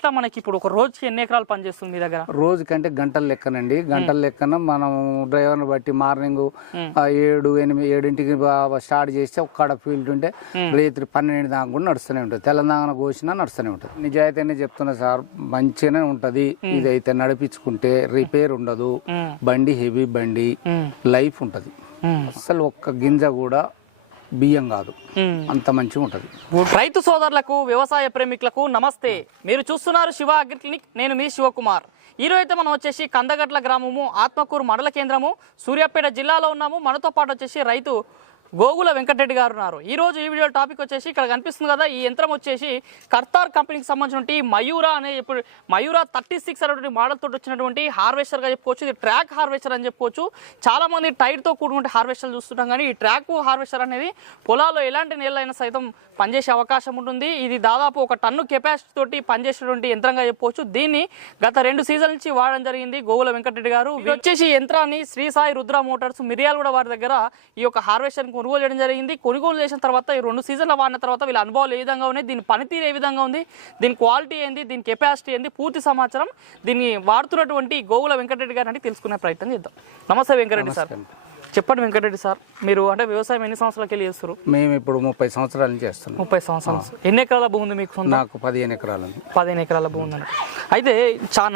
ఎట్లా మనకి ఇప్పుడు ఒక రోజుకి ఎన్ని ఎకరాలు పనిచేస్తుంది మీ దగ్గర? రోజు కంటే గంటల లెక్కనండి. గంటల లెక్కన మనం డ్రైవర్ని బట్టి మార్నింగ్ 7-8కి స్టార్ట్ చేస్తే ఒక్కడ ఫీల్డ్ ఉంటే రేత్రి 12 దాకా కూడా నడుస్తూనే ఉంటుంది. తెలంగాణ కోసినా నడుస్తూనే ఉంటుంది. నిజాయితీనే చెప్తున్నా సార్, మంచిగానే ఉంటది. ఇదైతే నడిపించుకుంటే రిపేర్ ఉండదు, బండి హెవీ బండి, లైఫ్ ఉంటది. అసలు ఒక్క గింజ కూడా బియ్యం కాదు, అంత మంచిగా ఉంటది. రైతు సోదరులకు, వ్యవసాయ ప్రేమికులకు నమస్తే. మీరు చూస్తున్నారు శివ అగ్రి క్లినిక్. నేను మీ శివకుమార్. ఈరోజు అయితే మనం వచ్చేసి కందగట్ల గ్రామము, ఆత్మకూరు మండల కేంద్రము, సూర్యాపేట జిల్లాలో ఉన్నాము. మనతో పాటు వచ్చేసి రైతు గోగుల వెంకటరెడ్డి గారు ఉన్నారు. ఈ రోజు ఈ వీడియో టాపిక్ వచ్చేసి ఇక్కడ కనిపిస్తుంది కదా, ఈ యంత్రం వచ్చేసి కర్తార్ కంపెనీకి సంబంధించినటువంటి మయూరా అనే ఇప్పుడు మయూరా 36 అనేటువంటి మోడల్ తోటి వచ్చినటువంటి హార్వెస్టర్ గా చెప్పుకోవచ్చు. ఇది ట్రాక్ హార్వెస్టర్ అని చెప్పుకోవచ్చు. చాలా మంది టైర్ తో కూడుకుంటే హార్వెస్టర్ చూస్తుంటాం, కానీ ఈ ట్రాక్ హార్వెస్టర్ అనేది పొలాల్లో ఎలాంటి నీళ్ళైనా సైతం పనిచేసే అవకాశం ఉంటుంది. ఇది దాదాపు 1 టన్ను కెపాసిటీ తోటి పనిచేసేటువంటి యంత్రంగా చెప్పుకోవచ్చు. దీన్ని గత 2 సీజన్ల నుంచి వాడడం జరిగింది గోగుల వెంకటరెడ్డి గారు. ఇది వచ్చేసి యంత్రాన్ని శ్రీ సాయి రుద్ర మోటార్స్ మిర్యాలగూడ వారి దగ్గర ఈ యొక్క హార్వెస్టర్ కొనుగోలు చేయడం జరిగింది. కొనుగోలు చేసిన తర్వాత ఈ 2 సీజన్ల వాడిన తర్వాత వీళ్ళ అనుభవాలు ఏ విధంగా ఉన్నాయి, దీని పనితీరు ఏ విధంగా ఉంది, దీని క్వాలిటీ ఏంది, దీని కెపాసిటీ ఏంది, పూర్తి సమాచారం దీన్ని వాడుతున్నటువంటి గోగుల వెంకటరెడ్డి గారు అంటే తెలుసుకునే ప్రయత్నం చేద్దాం. నమస్తే వెంకటరెడ్డి సార్. చెప్పండి వెంకటరెడ్డి సార్, మీరు అంటే వ్యవసాయం ఎన్ని సంవత్సరాలకి వెళ్ళి చేస్తారు? మేము ఇప్పుడు 30 సంవత్సరాల నుంచి చేస్తున్నాం. 30 సంవత్సరాలు. ఎన్ని ఎకరాల భూమి ఉంది మీకు? నాకు 15 ఎకరాలు ఉంది. 15 ఎకరాల భూమి ఉందండి. అయితే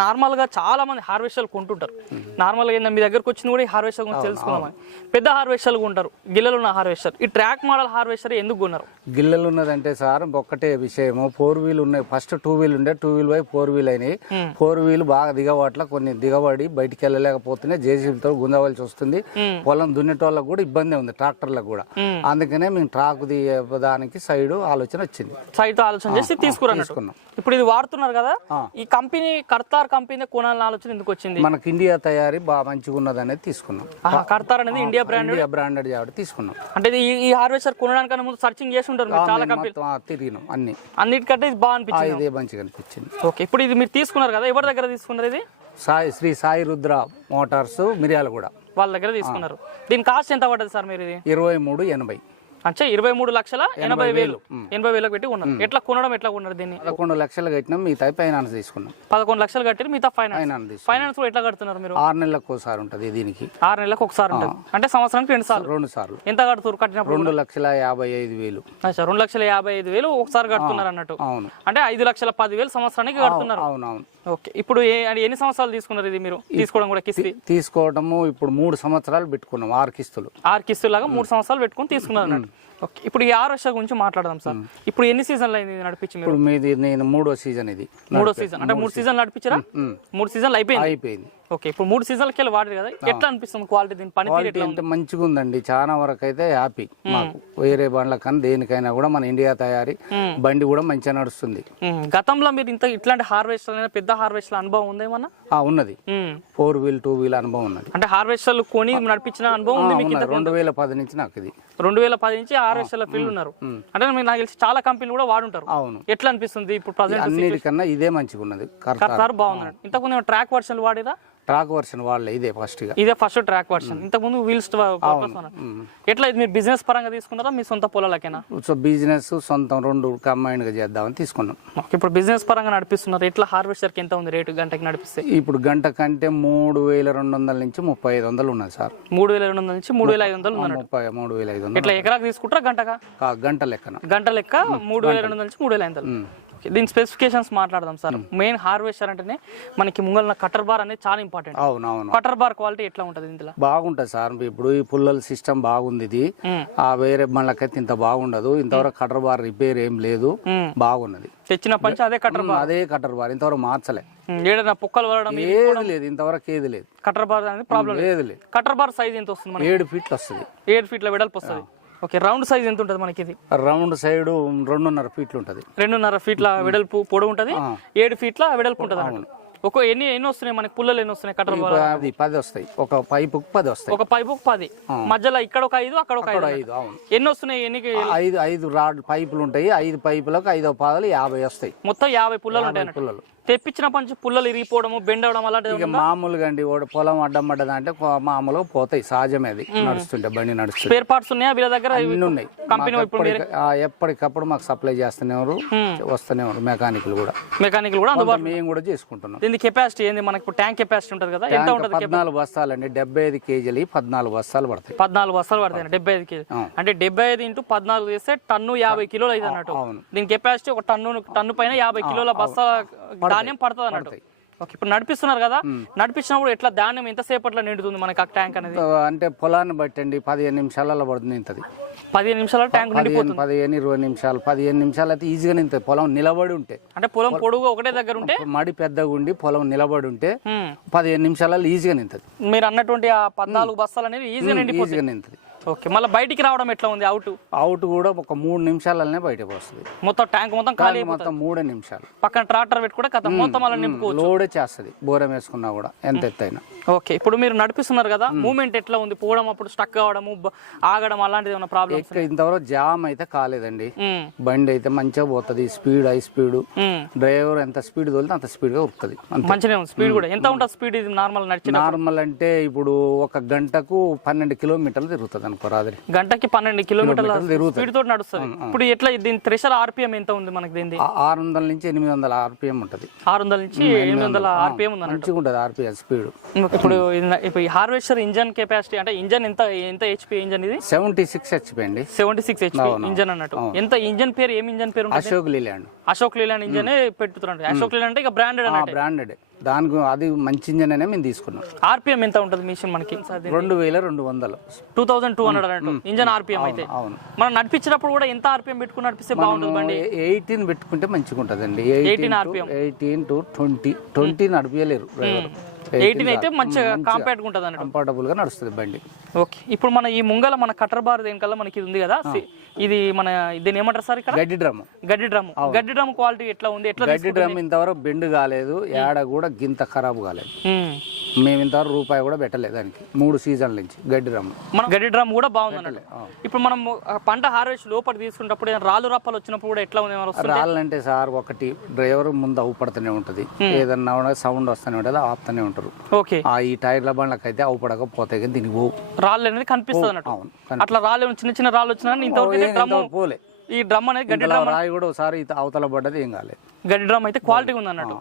నార్మల్గా చాలా మంది హార్వెస్టర్లు కొంటుంటారు. నార్మల్గా ఏంటంటే మీ దగ్గరకు వచ్చింది కూడా ఈ హార్వెస్టర్ గురించి తెలుసుకున్నామని. పెద్ద హార్వెస్టర్లు కొంటారు, గిల్లలు ఉన్న హార్వెస్టర్. ఈ ట్రాక్ మోడల్ హార్వెస్టర్ ఎందుకు కొన్నారు? గిల్లలు ఉన్నదంటే సార్ ఒక్కటే విషయము, 4 వీల్ ఉన్నాయి. ఫస్ట్ 2 వీల్ ఉండే, 2 వీల్ 4 వీల్ అయినాయి. 4 వీల్ బాగా దిగబట్ల కొన్ని దిగబడి బయటికి వెళ్ళలేకపోతేనే జేసీబీతో గుంజవలసి వస్తుంది. పొలం దున్నేటోళ్ళకు కూడా ఇబ్బంది ఉంది, ట్రాక్టర్లకు కూడా. అందుకనే మేము ట్రాక్ దానికి సైడ్ ఆలోచన వచ్చింది. సైడ్ ఆలోచన చేసి తీసుకున్నాం. ఇప్పుడు ఇది వాడుతున్నారు కదా, ఈ కంపెనీ కర్తార్ కంపెనీ కొనాలని ఆలోచన ఎందుకు వచ్చింది? మనకి ఇండియా తయారీ బాగా మంచిగా ఉన్నది అనేది తీసుకున్నాం. కర్తార్ అనేది ఇండియా బ్రాండెడ్ కాబట్టి తీసుకున్నాం. అంటే ఈ హార్వెస్టర్ కొనడానికన్నా ముందు సర్చింగ్ చేసి ఉంటారు చాలా కంపెనీ, తిరిగినాం అన్నిటికంటే ఇది బాగా అనిపించింది. ఇదే మంచిగా అనిపించింది. ఓకే, ఇప్పుడు ఇది మీరు తీసుకున్నారు కదా, ఎవరి దగ్గర తీసుకున్నారు? ఇది శ్రీ సాయి రుద్ర మోటార్స్ మిర్యాలగూడ వాళ్ళ దగ్గర తీసుకున్నారు. దీని కాస్ట్ ఎంత పడ్డది సార్? మీరు ఇది 23,80. అంటే 23,80,000 80,000 పెట్టి కొన్నారు. ఎట్లా కొనడం, ఎట్లా కొన్నారు దీన్ని? 11 లక్షలు కట్టినాం, మిగతా ఫైనాన్స్ తీసుకున్నాం. 11 లక్షలు కట్టారు, మిగతా ఫైనాన్స్ ఎట్లా కడుతున్నారు మీరు? 6 నెలలకు ఒకసారి ఉంటుంది. దీనికి 6 నెలలకు ఒకసారి ఉంటుంది. అంటే సంవత్సరానికి 2 సార్లు. ఎంత కడుతున్నారు కట్టినప్పుడు? 2,55,000. 2,55,000 ఒకసారి కడుతున్నారు అన్నట్టు. అవును. అంటే 5,10,000 సంవత్సరానికి కడుతున్నారు. అవునవును. ఓకే, ఇప్పుడు ఎన్ని సంవత్సరాలు తీసుకున్నారు ఇది మీరు తీసుకోవడం? కూడా కిస్తీ తీసుకోవడము ఇప్పుడు 3 సంవత్సరాలు పెట్టుకున్నాం. 6 కిస్తులు. 6 కిస్తులాగా 3 సంవత్సరాలు పెట్టుకుని తీసుకున్నారు అన్నట్టు. ఓకే, ఇప్పుడు ఈ హార్వెస్టర్ గురించి మాట్లాడదాం సార్. ఇప్పుడు ఎన్ని సీజన్లు అయింది నడిపించి? ఇప్పుడు మీది నేను 3వ సీజన్. ఇది 3వ సీజన్. అంటే 3 సీజన్లు నడిపించారా? 3 సీజన్లు అయిపోయింది. ఓకే, ఇప్పుడు 3 సీజన్లకి వెళ్ళి వాడరు కదా, ఎట్లా అనిపిస్తుంది క్వాలిటీ? దీని పనితీరు అంటే మంచిగా ఉందండి. చాలా వరకు అయితే హ్యాపీ మాకు. వేరే బండ్ల కన్నా దేనికైనా కూడా మన ఇండియా తయారీ బండి కూడా మంచిగా నడుస్తుంది. గతంలో మీరు ఇట్లాంటి హార్వెస్టర్ పెద్ద హార్వెస్టర్ అనుభవం ఉందేమన్నా? ఉన్నది. 4 వీల్ 2 వీల్ అనుభవం ఉన్నది. అంటే హార్వెస్టర్లు కొని నడిపించిన అనుభవం ఉంది మీకు? 2010 నుంచి నాకు ఇది. 2010 నుంచి హార్వెస్టర్ల ఫీల్డ్ ఉన్నారు. అంటే మీరు నాకు తెలిసి చాలా కంపెనీలు కూడా వాడుంటారు. అవును. ఎట్లా అనిపిస్తుంది ఇప్పుడు ప్రెజెంట్? అన్నిటికన్నా ఇదే మంచిగా ఉన్నది. కర్తార్ బాగుంది. ఇంతకుముందు ట్రాక్ వర్షన్ వాడిరా? ట్రాక్ వర్షన్ వాళ్ళే. ఇదే ఫస్ట్ ట్రాక్ వర్షన్. ఇంతకుముందు వీల్స్. ఎట్లా ఇది మీరు బిజినెస్ పరంగా తీసుకున్నారా మీ సొంత పొలాలకేనా? బిజినెస్ సొంతం 2 కంబైన్డ్ గా చేద్దామని తీసుకున్నాం. ఇప్పుడు బిజినెస్ పరంగా నడిపిస్తున్నారు. ఎట్లా హార్వెస్టర్ కి ఎంత ఉంది రేటు గంటకి నడిపిస్తే? ఇప్పుడు గంట కంటే 3,200 నుంచి 3,500 ఉన్నది సార్. 3,200 నుంచి 3,500 ఉంది. 3,500. ఎట్లా ఎకరాకి తీసుకుంటారా గంటగా? గంట లెక్కన. గంట లెక్క 3,200 నుంచి 3,500. దీని స్పెసిఫికేషన్స్ మాట్లాడదాం సార్. మెయిన్ హార్వెస్టర్ అంటేనే మనకి ముంగల కటర్ బార్ అనేది చాలా ఇంపార్టెంట్. అవునవును. కటర్ బార్ క్వాలిటీ ఎట్లా ఉంటది ఇందులో? బాగుంటది సార్. ఇప్పుడు ఈ పుల్లల సిస్టమ్ బాగుంది. ఇది వేరే బండ్లకైతే ఇంత బాగుండదు. ఇంతవరకు కటర్ బార్ రిపేర్ ఏం లేదు, బాగున్నది. తెచ్చిన పంచి అదే కటర్ బార్ ఇంతవరకు మార్చలే. ఏదైనా పొక్కలు వరడం ఏది లేదు, ఇంతవరకు ఏది లేదు. కటర్ బార్ అనేది ప్రాబ్లం లేదు. కటర్ బార్ సైజ్ ఎంత వస్తుంది? 7 ఫీట్లు వస్తుంది. 7 ఫీట్ల వెడల్పు వస్తుంది. ఓకే, రౌండ్ సైజ్ ఎంత ఉంటుంది మనకి? ఇది రౌండ్ సైడ్ 2.5 ఫీట్లు ఉంటుంది. 2.5 ఫీట్ల వెడల్పు పొడవు ఉంటుంది, 7 ఫీట్ల వెడల్పు ఉంటుంది. ఎన్ని వస్తున్నాయి మనకి పుల్లలు ఎన్ని వస్తున్నాయి కట్టర్ బార్ అది 10 వస్తాయి, ఒక పైపుకు 10 వస్తాయి. ఒక పైపు 10 మధ్యలో ఇక్కడ ఒక 5 అక్కడ ఒక 5. అవును. ఎన్ని వస్తున్నాయి? ఐదు రాడ్ పైపులు ఉంటాయి. 5 పైపులకు 5 పాదలు 50 వస్తాయి. మొత్తం 50 పుల్లలు ఉంటాయి. పుల్లలు తెప్పించిన పంచి పుల్లలు ఇరిగిపోవడము, బెండ్ అవడం అలాంటిది ఇక మామూలుగా అండి. పొలం అడ్డం పడ్డదంటే మామూలుగా పోతాయి, సహజమే. అది నడుస్తుంటే బండి నడుస్తుంది. స్పేర్ పార్ట్స్ ఉన్నాయా వీళ్ళ దగ్గర? అన్ని ఉన్నాయి. కంపెనీ ఎప్పటికప్పుడు మాకు సప్లై చేస్తూనేవారు, వస్తూనేవారు. మెకానిక్లు కూడా అందుబాటులో మేము కూడా చేసుకుంటున్నాం. దీని కెపాసిటీ ఏంది? మనకి ట్యాంక్ కెపాసిటీ ఉంటుంది కదా, ఎంత ఉంటుంది? 14 బస్తాలు అండి. 75 కేజీలు 14 బస్తాలు పడతాయి. 14 బస్తాలు పడతాయి. 75 కేజీ అంటే 75 × 14 చేస్తే టన్ను 50 కిలోలు అయితే అన్నట్టు. దీని కెపాసిటీ ఒక టన్ను పైన 50 కిలోల బస్తా ధాన్యం పడుతుంది అన్నట్టు. ఇప్పుడు నడిపిస్తున్నారు కదా, నడిపించినప్పుడు ఎట్లా ధాన్యం ఎంతసేపట్లో నిండుతుంది మనకి ఆ ట్యాంక్ అనేది? అంటే పొలాన్ని బట్టి అండి 15 నిమిషాలలో పడుతుంది. ఇంతది 15 నిమిషాల ట్యాంక్ నిండిపోతుంది. 15-20 నిమిషాలు. 15 నిమిషాలు అయితే ఈజీగా నిండుతుంది. పొలం నిలబడి ఉంటే, అంటే పొలం పొడుగు ఒకటే దగ్గర ఉంటే, మడి పెద్దగా ఉండి పొలం నిలబడి ఉంటే 15 నిమిషాలలో ఈజీగా నిండుతుంది. మీరు అన్నటువంటి ఆ 14 బస్తాలు అనేది ఈజీగా నిండుతుంది. ఓకే, మళ్ళీ బయటికి రావడం ఎట్లా ఉంది? అవుట్ కూడా ఒక 3 నిమిషాలనే బయటకు వస్తుంది. మొత్తం ట్యాంక్ మొత్తం ఖాళీ, మొత్తం 3 నిమిషాలు. పక్కన ట్రాక్టర్ పెట్టి కూడా కథ మొత్తం అలా నింపుకోవచ్చు. లోడే చేస్తుంది బోరం వేసుకున్నా కూడా, ఎంత ఎత్తైనా. ఓకే, ఇప్పుడు మీరు నడిపిస్తున్నారు కదా, మూమెంట్ ఎట్లా ఉంది? పోవడం అప్పుడు స్టక్ కావడము, ఆగడం అలాంటిది ఏమైనా ప్రాబ్లమ్? ఇంతవరకు జామ్ అయితే కాలేదండి. బండి అయితే మంచిగా పోతుంది. Speed high speed. డ్రైవర్ ఎంత స్పీడ్ తోలితే అంత స్పీడ్ గా ఉరుకుతుంది. మంచిగా ఉంది స్పీడ్ కూడా. ఎంత ఉంటుంది స్పీడ్ ఇది నార్మల్ నడిచి? నార్మల్ అంటే ఇప్పుడు ఒక గంటకు 12 కిలోమీటర్లు తిరుగుతుంది అనుకో. రాత్రి గంటకి 12 కిలోమీటర్ల స్పీడ్ తోటి నడుస్తుంది. ఇప్పుడు ఎట్లా దీని థ్రెషర్ ఆర్పిఎం ఎంత ఉంది మనకి? దీని 600 నుంచి 800 ఆర్పిఎం ఉంటుంది. 600 నుంచి 800 ఆర్పిఎం ఉంది. మంచిగా ఉంటుంది ఆర్పిఎం స్పీడ్. ఇప్పుడు ఈ హార్వెస్టర్ ఇంజన్ కెపాసిటీ అంటే ఇంజన్ ఎంత హెచ్పి ఇంజన్ ఇది? 76 హెచ్పి అండి. 76 హెచ్పి ఇంజన్ అన్నట్టు. ఎంత ఇంజన్ పేరు? ఏం ఇంజన్ పేరు? అశోక్ లీలాండ్. అశోక్ లీలాండ్ ఇంజన్ పెట్టుతున్నారు. అశోక్ లీలాండ్ అంటే ఇక బ్రాండెడ్ అన్నట్టు. బ్రాండెడ్. దానికి అది మంచి ఇంజన్ అనే మేము తీసుకున్నాం. ఆర్పిఎం ఎంత ఉంటుంది మిషన్ మనకి? 2200. 2200 అన్నట్టు ఇంజన్ ఆర్పిఎం అయితే. అవును. మనం నడిపించినప్పుడు కూడా ఎంత ఆర్పిఎం పెట్టుకుని నడిపిస్తే బాగుంటుంది బండి? 18 పెట్టుకుంటే మంచిగా ఉంటుందండి. 18 ఆర్పిఎం. 18 to 20 నడిపియలేరు. 18 అయితే మంచిగా కాంపాక్ట్ గా ఉంటుంది అన్నట్టు, కంఫర్టబుల్ గా నడుస్తుంది బండి. ఓకే, ఇప్పుడు మన ఈ ముంగల మన కట్టర్ బార్ దేనికల్లా మనకి ఇది ఉంది కదా, ఇది మన దీన్ని ఏమంటారు సార్ ఇక్కడ? గడ్డి డ్రమ్. గడ్డి డ్రమ్ క్వాలిటీ ఎట్లా ఉంది? గడ్డి డ్రమ్ ఇంతవరకు బెండ్ కాలేదు, ఏడ కూడా గింత ఖరాబ్ కాలేదు. మేము ఇంతవరకు రూపాయి కూడా పెట్టలేదు దానికి. 3 సీజన్ల నుంచి గడ్డి డ్రమ్. మన గడ్డి డ్రమ్ కూడా బాగుంది అన్నట్టు. ఇప్పుడు మనం పంట హార్వెస్ట్ లోపల తీసుకున్నప్పుడు రాళ్ళు రప్పలు వచ్చినప్పుడు కూడా ఎట్లా ఉంది? రాళ్ళు అంటే సార్ ఒకటి డ్రైవర్ ముందు అవుపడుతూనే ఉంటది, ఏదన్నా సౌండ్ వస్తూనే ఉంటది, ఆపుతూనే ఉంటారు. ఓకే, ఈ టైర్ల బండ్లకి అయితే అవుపడకపోతే కానీ దీనికి పోవు. రాళ్ళు అనేది కనిపిస్తుంది అన్నట్టు. అట్లా రాళ్ళు చిన్న రాళ్ళు వచ్చినా ఇంతవరకు పోలే. ఈ డ్రమ్ అనేది గడ్డి డ్రమ్. రాయి కూడా ఒకసారి అవతల పడ్డది, ఏం కాలేదు. గడ్డి డ్రమ్ అయితే క్వాలిటీ ఉంది అన్నట్టు.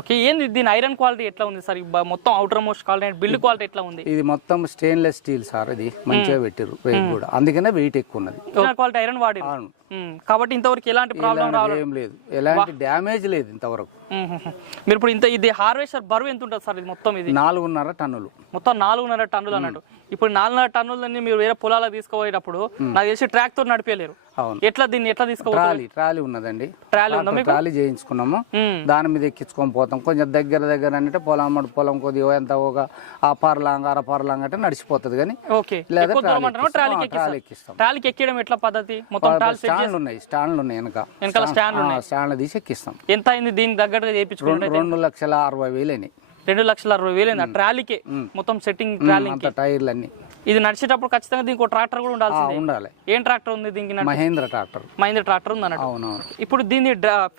ఓకే, ఏంది దీని ఐరన్ క్వాలిటీ ఎట్లా ఉంది సార్? మొత్తం outer most quality, build quality ఎట్లా ఉంది? ఇది మొత్తం స్టెయిన్లెస్ స్టీల్ సార్. ఇది మంచిగా పెట్టారు వెయిట్ కూడా, అందుకనే వెయిట్ ఎక్కువ ఉన్నది. క్వాలిటీ ఐరన్ వాడి కాబట్టి ఇంతవరకు ఎలాంటి ప్రాబ్లం రాలేదు, ఏం లేదు, ఎలాంటి డ్యామేజ్ లేదు ఇంతవరకు. మీరు ఇప్పుడు ఇది హార్వెస్టర్ బరువు ఎంత ఉంటుంది సార్? ఇది మొత్తం ఇది 4.5 టన్నులు. మొత్తం 4.5 టన్నులు అన్నట్టు. ఇప్పుడు 4.5 టన్నులని మీరు వేరే పొలాలకు తీసుకుపోయేటప్పుడు నాకు తెలిసి ట్రాక్టర్ నడిపేయలేరు. ఎట్లా దీన్ని ఎట్లా తీసుకోవాలి? ట్రాలీ ఉన్నదండి. ట్రాలీ చేయించుకున్నాము, దాని మీద ఎక్కించుకొని పోతాం. కొంచెం దగ్గర అంటే పొలం కొద్దిగా ఎంత ఒక అరపార్లాంగ్ అంటే నడిచిపోతుంది. కానీ ట్రాలీకి ఎక్కడం ఎట్లా పద్ధతి? మొత్తం స్టాండ్లు ఉన్నాయి వెనకాల స్టాండ్లు తీసి ఎక్కిస్తాం. ఎంత అయింది దీనికి దగ్గరగా చేయించుకుంటే? 2,60,000 2,60,000 ట్రాలీకే మొత్తం సెట్టింగ్ ట్రాలీ టైర్లు అన్ని. ఇది నడిచేటప్పుడు ఖచ్చితంగా దీనికి ట్రాక్టర్ కూడా ఉండాలి. ఏం ట్రాక్టర్ ఉంది దీనికి? మహేంద్ర ట్రాక్టర్ ఉంది అన్నట్టు. ఇప్పుడు దీని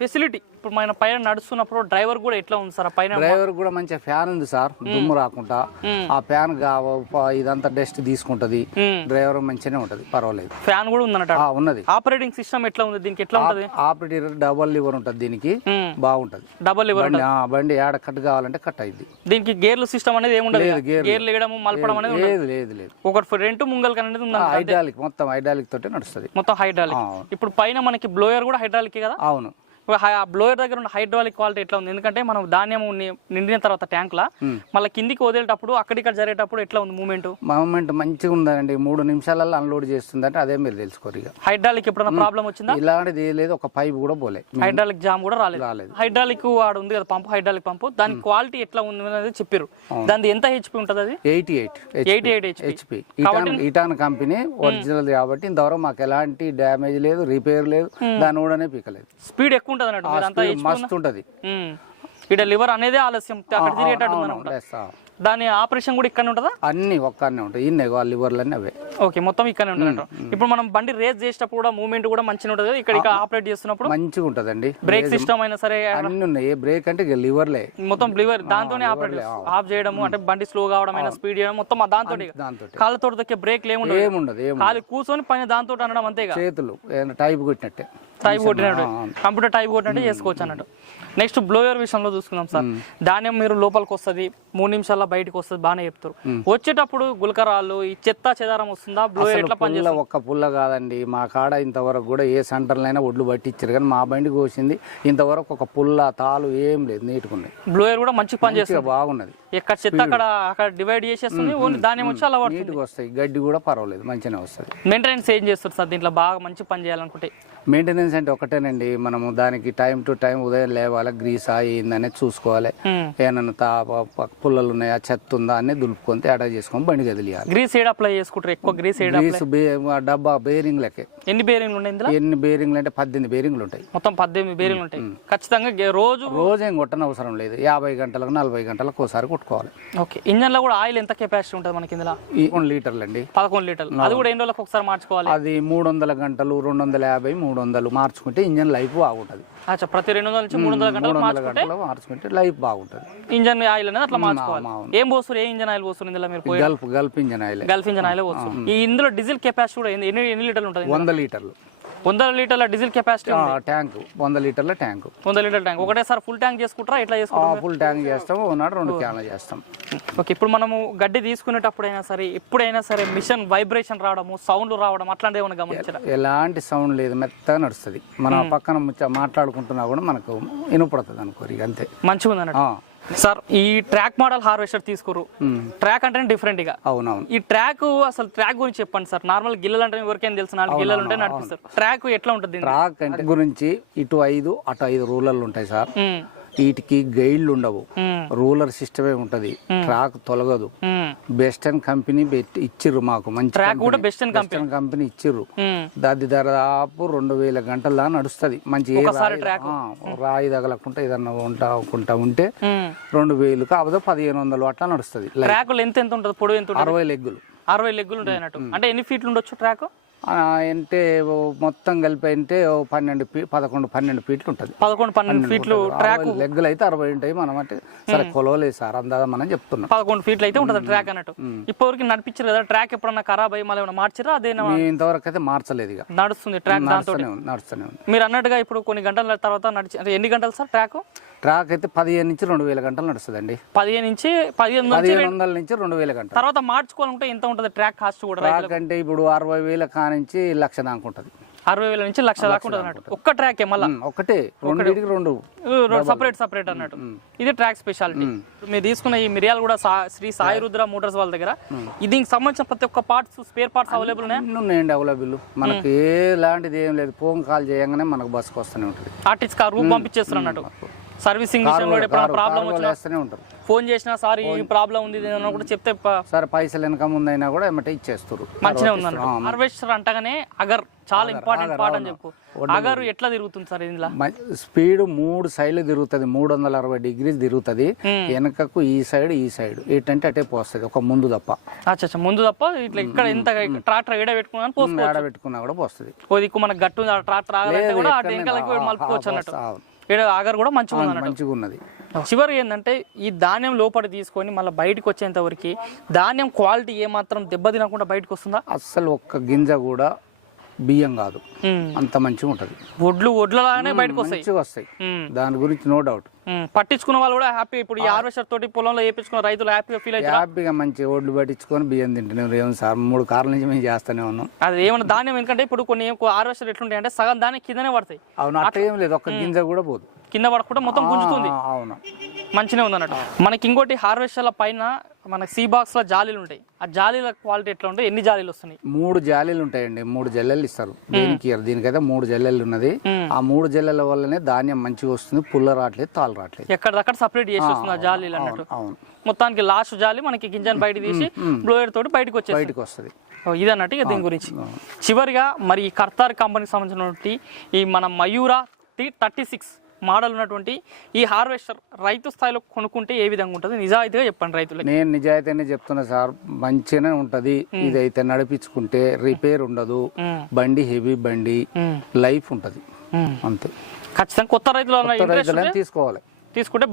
ఫెసిలిటీ ఇప్పుడు మన పైన నడుస్తున్నప్పుడు డ్రైవర్ కూడా ఎట్లా ఉంది సార్? పైన డ్రైవర్ కూడా మంచిగా ఫ్యాన్ ఉంది సార్, దుమ్ము రాకుండా. ఆ ఫ్యాన్ ఇదంతా డస్ట్ తీసుకుంటది. డ్రైవర్ మంచిగానే ఉంటది, పర్వాలేదు. ఫ్యాన్ కూడా ఉందన్నట్టు. ఉన్నది. ఆపరేటింగ్ సిస్టమ్ ఎట్లా ఉంది దీనికి? ఎట్లా ఉంటది? ఆపరేటర్ డబల్ లివర్ ఉంటది దీనికి, బాగుంటది. డబల్ లివర్ బండి ఏడ కట్ కావాలంటే కట్ అయింది. దీనికి గేర్లు సిస్టమ్ అనేది ఏముండదు, గేర్లు వేయడం మలపడం అనేది లేదు. ఒకటి ఫ్రంట్ ముంగల్ అనేది ఉంది. హైడ్రాలిక్, మొత్తం హైడ్రాలిక్ తోటే నడుస్తుంది. మొత్తం హైడ్రాలిక్. ఇప్పుడు పైన మనకి బ్లోయర్ కూడా హైడ్రాలిక్ కదా? అవును. ఆ బ్లోయర్ దగ్గర ఉన్న హైడ్రాలిక్ క్వాలిటీ ఎట్లా ఉంది? ఎందుకంటే మనం ధాన్యం నిండిన తర్వాత ట్యాంక్ లా మళ్ళీ కిందికి వదిలేటప్పుడు అక్కడిక్కడ జరిగేటప్పుడు ఎట్లా ఉంది మూమెంట్? మంచిగా ఉందండి. 3 నిమిషాలలో అన్లోడ్ చేస్తుంది అంటే అదే మీరు తెలుసుకోరు. ఇక హైడ్రాలిక్ ఎప్పుడైనా ప్రాబ్లం వచ్చిందా? ఇలాంటిది లేదు, ఒక పైప్ కూడా పోలే. హైడ్రాలిక్ జామ్ కూడా రాలేదు. హైడ్రాలిక్ వాడు ఉంది కదా పంపు, హైడ్రాలిక్ పంపు, దాని క్వాలిటీ ఎట్లా ఉంది అనేది చెప్పారు. దాని ఎంత హెచ్పి ఉంటుంది? అది 88 హెచ్పి. ఇటాన్ కంపెనీ ఒరిజినల్ కాబట్టి ఇంతవరకు మాకు ఎలాంటి డ్యామేజ్ లేదు, రిపేర్ లేదు, దాని కూడా పీకలేదు. స్పీడ్ ఎక్కువ ఉంటుంది అన్నట్టు. మస్తు ఉంటది. ఇక్కడ లివర్ అనేది ఆలస్యం అక్కడ తిరిగేటట్టు ఉందన్నమాట. వేస్తా. దాని ఆపరేషన్ కూడా ఇక్కడ ఉంటుందా? అన్ని ఒక్కనే ఉంటాయి, ఇన్నే లివర్లన్నీ అవే. ఓకే, మొత్తం ఇక్కడనే ఉంటుంది. ఇప్పుడు మనం బండి రేస్ చేసేటప్పుడు కూడా మూవ్మెంట్ కూడా మంచిగా ఉంటుంది కదా, ఇక్కడ ఆపరేట్ చేస్తున్నప్పుడు మంచిగా ఉంటదండి. బ్రేక్ సిస్టమ్ అయినా సరే అన్ని ఉన్నాయి. బ్రేక్ అంటే లివర్లే, మొత్తం లివర్ దాంతోనే ఆపరేట్ ఆఫ్ చేయడము, అంటే బండి స్లో కావడం అయినా స్పీడ్ చేయడం మొత్తం దాంతో. కాళ్ళతో దక్కే బ్రేక్ ఏముండదు, కాలు కూర్చొని పైన దాంతో అనడం అంతేగా. చేతులు టైప్ కొట్టినట్టే, టైప్ కొట్టినట్టు కంప్యూటర్ టైప్ కొట్టినట్టు చేసుకోవచ్చు అన్నట్టు. నెక్స్ట్ బ్లోయర్ విషయంలో చూసుకుందాం సార్. ధాన్యం మీరు లోపలికి వస్తుంది, 3 నిమిషాల్లో బయటకు వస్తుంది, బాగానే చెప్తారు. వచ్చేటప్పుడు గులకరాళ్ళు ఈ చెత్త చెదారం వస్తుందా? బ్లోయర్ ఎట్లా పనిచేస్తుంది? ఒక్క పుల్ల కాదండి మా కాడ, ఇంతవరకు కూడా ఏ సెంటర్లైనా ఒడ్లు పట్టించారు, కానీ మా బండి కోసింది ఇంతవరకు ఒక పుల్ల తాలు ఏం లేదు, నీటుకున్నాయి. బ్లోయర్ కూడా మంచి పని చేస్తుంది, బాగున్నది. ఎక్కడ చెత్త అక్కడ డివైడ్ చేసేస్తుంది, ఓన్లీ ధాన్యం వచ్చి అలా నీట్గా వస్తాయి. గడ్డి కూడా పర్వాలేదు, మంచిగానే వస్తుంది. మెయింటెనెన్స్ ఏం చేస్తారు సార్ దీంట్లో బాగా మంచి పని చేయాలనుకుంటే? మెయింటెనెన్స్ అంటే ఒకటేనండి, మనము దానికి టైం టు టైం ఉదయం లేవాలి, గ్రీస్ ఏందనేది చూసుకోవాలి. ఏమన్నా పుల్లలు ఉన్నాయా, చెత్త ఉందా అని దులుపుకొని తేడా చేసుకొని బండి కదిలియాలి. గ్రీస్ ఏడ్ అప్లై చేసుకుంటారు ఎక్కువ? గ్రీస్ డబ్బా బేరింగ్ లెక్కే. ఎన్ని బేరింగ్లు ఉన్నాయి ఇందులో? ఎన్ని బేరింగ్లు అంటే 18 బేరింగ్లు ఉంటాయి. మొత్తం 18 బేరింగ్లు ఉంటాయి. ఖచ్చితంగా రోజు ఏం కొట్టని అవసరం లేదు, 50 గంటలకు 40 గంటలకు ఒకసారి కొట్టుకోవాలి. ఓకే, ఇంజన్ లో కూడా ఆయిల్ ఎంత కెపాసిటీ ఉంటుంది మనకి ఇందులో? 11 లీటర్లు అండి. 11 లీటర్లు. అది కూడా ఎన్ని రోజులకు ఒకసారి మార్చుకోవాలి? అది 300 గంటలు, 250, 300 మార్చుకుంటే ఇంజన్ లైఫ్ బాగుంటుంది. అచ్చా, ప్రతి 200 నుంచి 300 గంటలు మార్చుకుంటే లైఫ్ బాగుంటుంది. ఇంజన్ ఆయిల్ అనేది అట్లా మార్చుకోవాలి. ఏం పోస్తారు? ఏ ఇంజన్ ఆయిల్ పోస్తారు ఇందులో మీరు? Gulf engine oil. Gulf engine oil పోస్తారు. ఈ ఇందులో డీజిల్ కెపాసిటీ కూడా ఎన్ని లీటర్లు ఉంటుంది? 100 లీటర్లు. 100 లీటర్ల డీజిల్ కెపాసిటీ ట్యాంక్, 100 లీటర్ల ట్యాంక్. 100 లీటర్ల ట్యాంక్ ఒకటేసారి ఫుల్ ట్యాంక్ చేసుకుంటారా? ఎట్లా చేసుకుంటారు? ఫుల్ ట్యాంక్ చేస్తాం, 2 క్యాన్లు చేస్తాం. ఓకే, ఇప్పుడు మనము గడ్డి తీసుకునేటప్పుడు అయినా సరే, ఎప్పుడైనా సరే మిషన్ వైబ్రేషన్ రావడము, సౌండ్ రావడం అట్లాంటివి ఏమైనా గమనించారా? ఎలాంటి సౌండ్ లేదు, మెత్తగా నడుస్తుంది. మన పక్కన మాట్లాడుకుంటున్నా కూడా మనకు వినపడుతుంది అనుకోరు, అంతే. మంచిగా ఉంది అన్నట్టు. సార్, ఈ ట్రాక్ మోడల్ హార్వెస్టర్ తీసుకురు, ట్రాక్ అంటే డిఫరెంట్ గా. అవునవును. ఈ ట్రాక్ అసలు ట్రాక్ గురించి చెప్పండి సార్. నార్మల్ గిల్లలు అంటే ఎవరికైనా తెలుసు, 4 గిల్లలు ఉంటే నడిపిస్తారు. ట్రాక్ ఎట్లా ఉంటుంది? ట్రాక్ అంటే గురించి ఇటు 5 అటు 5 రూలర్లు ఉంటాయి సార్. వీటికి గైడ్లు ఉండవు, రూలర్ సిస్టమే ఉంటది. ట్రాక్ తొలగదు. బెస్టన్ కంపెనీ ఇచ్చిర్రు మాకు, మంచి బెస్టన్ కంపెనీ ఇచ్చిర్రు. దాది దాదాపు 2000 గంటల దాకా నడుస్తుంది. మంచి రాయి తగలకుండా ఏదన్నా ఉంటా ఉంటే 2000 కాకపోతే 1500 అట్లా నడుస్తుంది. ట్రాక్ లెంత్ ఎంత ఉంటుంది? పొడవు ఎంత? 60 లెగ్గులు. 60 లెగ్గులు ఉంటాయి అన్నట్టు. అంటే ఎన్ని ఫీట్లు ఉండొచ్చు ట్రాక్? అంటే మొత్తం కలిపి అంటే 11-12 ఫీట్లు ఉంటుంది. 11-12 ఫీట్లు ట్రాక్. లెగ్గులు అయితే 60 ఉంటాయి. మనం అంటే సరే కొలవలేదు సార్, అందాక మనం చెప్తున్నాం. 11 ఫీట్లు అయితే ఉంటుంది ట్రాక్ అన్నట్టు. ఇప్పటివరకు నడిపించారు కదా ట్రాక్, ఎప్పుడన్నా ఖరాబ్ అయ్యి మళ్ళీ ఏమైనా మార్చారా? అదేనా? ఇంతవరకు అయితే మార్చలేదు, ఇక నడుస్తుంది ట్రాక్ దాంతో. నడుస్తూనే ఉంది. మీరు అన్నట్టుగా ఇప్పుడు కొన్ని గంటల తర్వాత ఎన్ని గంటలు సార్ ట్రాక్? ట్రాక్ అయితే 15 నుంచి 2000 గంటలు నడుస్తుందండి. 1500 నుంచి 2000 గంటలు. తర్వాత మార్చుకోవాలంటే ఎంత ఉంటుంది ట్రాక్ కాస్ట్ కూడా? ట్రాక్ అంటే ఇప్పుడు 60,000 కానించి 1,00,000 దాకా ఉంటుంది. 60,000 నుంచి 1,00,000 దాకా ఉంటుంది అన్నట్టు. ఒక్క ట్రాక్ మళ్ళీ ఒకటే, 2 సపరేట్ అన్నట్టు. ఇది ట్రాక్ స్పెషాలిటీ. మీరు తీసుకున్న ఈ మిరియాలు కూడా శ్రీ సాయి రుద్ర మోటార్స్ వాళ్ళ దగ్గర దీనికి సంబంధించిన ప్రతి ఒక్క పార్ట్స్, స్పేర్ పార్ట్స్ అవైలబుల్ ఉన్నాయండి. అవైలబుల్, మనకి ఎలాంటిది ఏం లేదు. ఫోన్ కాల్ చేయగానే మనకు బస్సుకు వస్తూనే ఉంటుంది. ఆర్టిస్ట్ కార్ రూమ్ పంపించేస్తారు అన్నట్టు. సర్వీసింగ్ విషయంలో ఎప్పుడైనా ప్రాబ్లం వచ్చినా ఉంటారు, ఫోన్ చేసినా సార్ ఈ ప్రాబ్లం ఉంది కూడా చెప్తే సార్ పైసలు ఇన్కమ్ ఉందైనా కూడా ఏమంటే ఇచ్చేస్తారు. మంచిగా ఉందన్నట్టు. హార్వెస్టర్ అంటగానే అగర్ చాలా ఇంపార్టెంట్ పార్ట్ అని చెప్పు. అగర్ ఎట్లా తిరుగుతుంది సార్ ఇందులో? స్పీడ్ 3 సైడ్లు తిరుగుతుంది, 360 డిగ్రీస్ తిరుగుతుంది. వెనకకు ఈ సైడ్ ఏంటంటే అటే పోస్తుంది, ఒక ముందు తప్ప. అచ్చా, ముందు తప్ప ఇట్లా ఇక్కడ ఎంత ట్రాక్టర్ ఎడబెట్టుకున్నా కూడా పోస్తుంది. దిక్కు మనకు గట్టు ట్రాక్టర్ ఆగాలంటే కూడా అటు వెనకాలకి మలుపుకోవచ్చు అన్నట్టు. ఆగర్ కూడా మంచిగా ఉన్నది. చివరి ఏంటంటే ఈ ధాన్యం లోపల తీసుకొని మళ్ళీ బయటకు వచ్చేంత వరకు ధాన్యం క్వాలిటీ ఏమాత్రం దెబ్బ తినకుండా బయటకు వస్తుందా? అస్సలు ఒక్క గింజ కూడా బియ్యం కాదు, అంత మంచిగా ఉంటది. వడ్లలాగానే బయటకు వస్తాయి, దాని గురించి నో డౌట్. పట్టించుకున్న వాళ్ళు కూడా హ్యాపీ. ఇప్పుడు ఈ హార్వెస్టర్ తోటి పొలంలో వేయించుకున్న రైతులు హ్యాపీగా ఫీల్ అవుతారు. హ్యాపీగా మంచి ఒడ్లు పట్టించుకొని బియ్యం తింటున్నారు. ఏమో సార్ 3 కార్ల నుంచి మేము చేస్తూనే ఉన్నాం. అది ఏమన్నా ధాన్యం ఎందుకంటే ఇప్పుడు కొన్ని హార్వెస్టర్ ఎట్లుంటాయి అంటే సగం ధాన్యం కిందనే పడతాయి. అవును, అట్లా ఏం లేదు, ఒక్క గింజ కూడా పోదు, కింద పడకుండా మొత్తం గుంజుతుంది. అవును, మంచిగా ఉంది అన్నట్టు. మనకి ఇంకోటి హార్వెస్టర్ల పైన మనకి సీ బాక్స్ లో జాలీలు ఉంటాయి. ఆ జాలీల క్వాలిటీ ఎట్లా ఉంటాయి? ఎన్ని జాలీలు వస్తున్నాయి? 3 జాలీలు ఉంటాయండి. 3 జల్లెలు ఇస్తారు దీనికైతే 3 జల్లెలు ఉన్నది. ఆ 3 జల్లెల వల్లనే ధాన్యం మంచిగా వస్తుంది, పుల్ల రావట్లేదు, తాళ్ళు రావట్లేదు. ఎక్కడదక్కడ సపరేట్ చేసి వస్తుంది ఆ జాలీలు అన్నట్టు. మొత్తానికి లాస్ట్ జాలి మనకి గింజను బయట తీసి బ్లోయర్ తోటి బయటకు వస్తుంది. ఇది అన్నట్టు దీని గురించి. చివరిగా మరి ఈ కర్తార్ కంపెనీకి సంబంధించినటువంటి ఈ మన మయూరా 36 మోడల్ ఉన్నటువంటి ఈ హార్వెస్టర్ రైతు స్థాయిలో కొనుక్కుంటే ఏ విధంగా ఉంటుంది నిజాయితీగా చెప్పండి రైతులకి. నేను నిజాయితీనే చెప్తున్నా సార్, మంచిగానే ఉంటది. ఇదైతే నడిపించుకుంటే రిపేర్ ఉండదు, బండి హెవీ బండి, లైఫ్ ఉంటది అంతే. ఖచ్చితంగా కొత్త రైతులు తీసుకోవాలి, తీసుకుంటే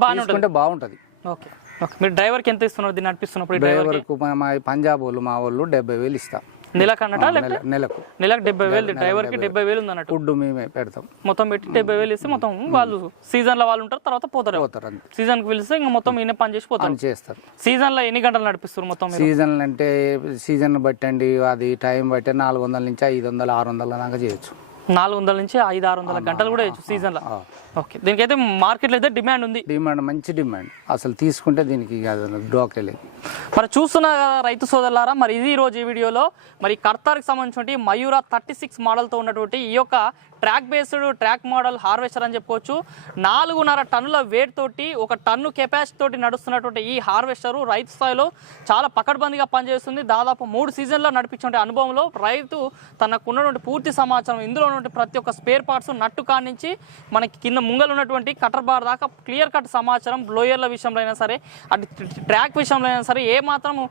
బాగుంటది. Okay okay. మీరు డ్రైవర్కి ఎంత ఇస్తున్నారు దీన్ని నడిపిస్తున్నప్పుడు? డ్రైవర్కు మా పంజాబ్ వాళ్ళు మా వాళ్ళు 70,000 ఇస్తా నెలకు అన్నట్టు, నెలకు 70,000 డ్రైవర్కి 70,000 ఉంది అన్నట్టు. ఫుడ్ మేమే పెడతాం, మొత్తం పెట్టి 70,000 ఇస్తే మొత్తం వాళ్ళు సీజన్ లో వాళ్ళు ఉంటారు, తర్వాత పోతారు అంతే. సీజన్ కి పిలిస్తే ఇంకా మొత్తం ఈయన పని చేసి పోతారు. చేస్తారు. సీజన్ లో ఎన్ని గంటలు నడిపిస్తారు మొత్తం? సీజన్ అంటే సీజన్ బట్టి అండి, అది టైం బట్టి 400 నుంచి 500 600 దాకా చేయొచ్చు. 400 నుంచి 500-600 గంటలు కూడా చేయొచ్చు సీజన్ లో. ఓకే. దీనికైతే మార్కెట్లో అయితే డిమాండ్ ఉంది. మంచి డిమాండ్. అసలు తీసుకుంటే దీనికి డోకే లేదు. మరి చూస్తున్న రైతు సోదరులారా, మరి ఇది రోజు ఈ వీడియోలో మరి కర్తార్కి సంబంధించిన మయూరా 36 మోడల్తో ఉన్నటువంటి ఈ యొక్క track based track model harvester అని చెప్పుకోవచ్చు. 4.5 టన్నుల వెయిట్ తోటి 1 టన్ను కెపాసిటీ తోటి నడుస్తున్నటువంటి ఈ హార్వెస్టర్ రైతు స్థాయిలో చాలా పకడ్బందీగా పనిచేస్తుంది. దాదాపు 3 సీజన్లో నడిపించే అనుభవంలో రైతు తనకున్నటువంటి పూర్తి సమాచారం, ఇందులో ఉన్నటువంటి ప్రతి ఒక్క స్పేర్ పార్ట్స్, నట్టు కానించి మనకి కింద ముంగలు ఉన్నటువంటి కటర్ బార్ దాకా క్లియర్ కట్ సమాచారం, బ్లోయర్ల విషయంలో అయినా సరే, అటు ట్రాక్ విషయంలో అయినా సరే ఏ మాత్రము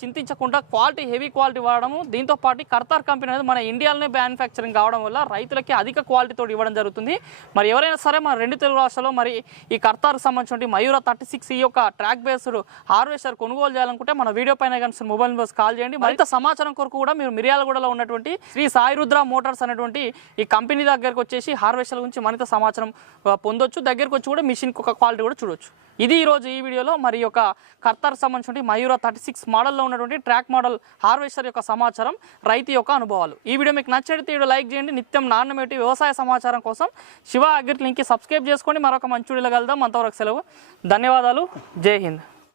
చింతించకుండా క్వాలిటీ, హెవీ క్వాలిటీ వాడడము. దీంతో పాటు కర్తార్ కంపెనీ అనేది మన ఇండియాలోనే మ్యానుఫ్యాక్చరింగ్ కావడం వల్ల రైతులకి అధిక క్వాలిటీతో ఇవ్వడం జరుగుతుంది. మరి ఎవరైనా సరే మన 2 తెలుగు రాష్ట్రాల్లో మరి ఈ కర్తార్కి సంబంధించిన మయూరా 36 ఈ యొక్క ట్రాక్ బేస్డ్ హార్వెస్టర్ కొనుగోలు చేయాలనుకుంటే మన వీడియో పైన కానీ మొబైల్ నెంబర్స్ కాల్ చేయండి. మరింత సమాచారం కొరకు కూడా మీరు మిర్యాలగూడలో ఉన్నటువంటి శ్రీ సాయి రుద్ర మోటార్స్ అనేటువంటి ఈ కంపెనీ దగ్గరకు వచ్చేసి హార్వెస్టర్ గురించి మరింత సమాచారం పొందొచ్చు. దగ్గరకు వచ్చి కూడా మిషన్ క్వాలిటీ కూడా చూడొచ్చు. ఇది ఈరోజు ఈ వీడియోలో మరి యొక్క కర్తార్కి సంబంధించిన మయూరా 36 మోడల్లో ఉన్నటువంటి ట్రాక్ మోడల్ హార్వెస్టర్ యొక్క సమాచారం, రైతు యొక్క అనుభవాలు. ఈ వీడియో మీకు నచ్చితే వీడియో లైక్ చేయండి. నిత్యం నాణ్యమైన వ్యవసాయ సమాచారం కోసం శివ అగ్రిటెక్ లింక్కి సబ్స్క్రైబ్ చేసుకోండి. మరొక మంచి వీడియోలో కలుద్దాం. అంతవరకు సెలవు. ధన్యవాదాలు. జై హింద్.